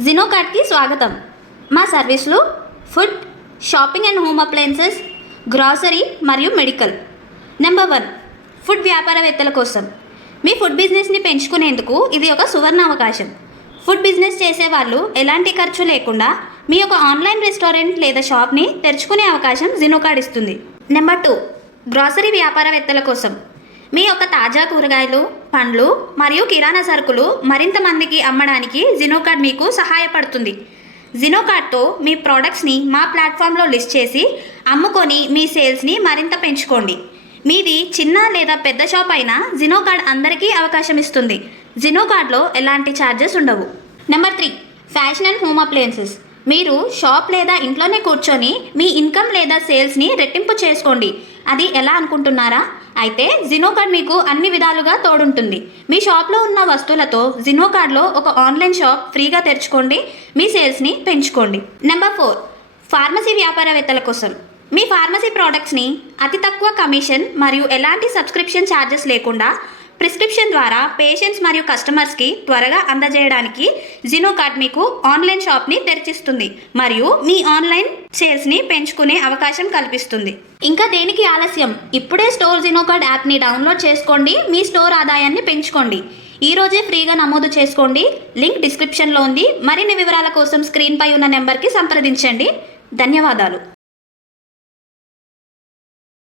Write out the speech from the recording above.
జినోకార్ట్కి స్వాగతం. మా సర్వీసులు food, shopping and home appliances, grocery మరియు మెడికల్. నెంబర్ 1, ఫుడ్ వ్యాపారవేత్తల కోసం. మీ ఫుడ్ బిజినెస్ని పెంచుకునేందుకు ఇది ఒక సువర్ణ అవకాశం. ఫుడ్ బిజినెస్ చేసేవాళ్ళు ఎలాంటి ఖర్చు లేకుండా మీ యొక్క ఆన్లైన్ రెస్టారెంట్ లేదా షాప్ని తెరుచుకునే అవకాశం జినోకార్ట్ ఇస్తుంది. నెంబర్ 2, గ్రాసరీ వ్యాపారవేత్తల కోసం. మీ యొక్క తాజా కూరగాయలు, పండ్లు మరియు కిరాణా సరుకులు మరింత మందికి అమ్మడానికి జినోకార్ట్ మీకు సహాయపడుతుంది. జినోకార్ట్తో మీ ప్రోడక్ట్స్ని మా ప్లాట్ఫామ్లో లిస్ట్ చేసి అమ్ముకొని మీ సేల్స్ని మరింత పెంచుకోండి. మీది చిన్న లేదా పెద్ద షాప్ అయినా జినోకార్ట్ అందరికీ అవకాశం ఇస్తుంది. జినోకార్ట్లో ఎలాంటి ఛార్జెస్ ఉండవు. Number 3, fashion and home appliances. మీరు షాప్ లేదా ఇంట్లోనే కూర్చొని మీ ఇన్కమ్ లేదా సేల్స్ని రెట్టింపు చేసుకోండి. అది ఎలా అనుకుంటున్నారా? అయితే జినోకార్ట్ మీకు అన్ని విధాలుగా తోడుంటుంది. మీ షాప్లో ఉన్న వస్తువులతో జినోకార్ట్లో ఒక ఆన్లైన్ షాప్ ఫ్రీగా తెరుచుకోండి. మీ సేల్స్ని పెంచుకోండి. నెంబర్ 4, ఫార్మసీ వ్యాపారవేత్తల కోసం. మీ ఫార్మసీ ప్రోడక్ట్స్ని అతి తక్కువ కమిషన్ మరియు ఎలాంటి సబ్స్క్రిప్షన్ ఛార్జెస్ లేకుండా ప్రిస్క్రిప్షన్ ద్వారా పేషెంట్స్ మరియు కస్టమర్స్కి త్వరగా అందజేయడానికి జినోకార్ట్ మీకు ఆన్లైన్ షాప్ని తెరిచిస్తుంది మరియు మీ ఆన్లైన్ సేల్స్ని పెంచుకునే అవకాశం కల్పిస్తుంది. ఇంకా దేనికి ఆలస్యం? ఇప్పుడే స్టోర్ జినోకార్ట్ యాప్ని డౌన్లోడ్ చేసుకోండి. మీ స్టోర్ ఆదాయాన్ని పెంచుకోండి. ఈ రోజే ఫ్రీగా నమోదు చేసుకోండి. లింక్ డిస్క్రిప్షన్లో ఉంది. మరిన్ని వివరాల కోసం స్క్రీన్పై ఉన్న నెంబర్కి సంప్రదించండి. ధన్యవాదాలు.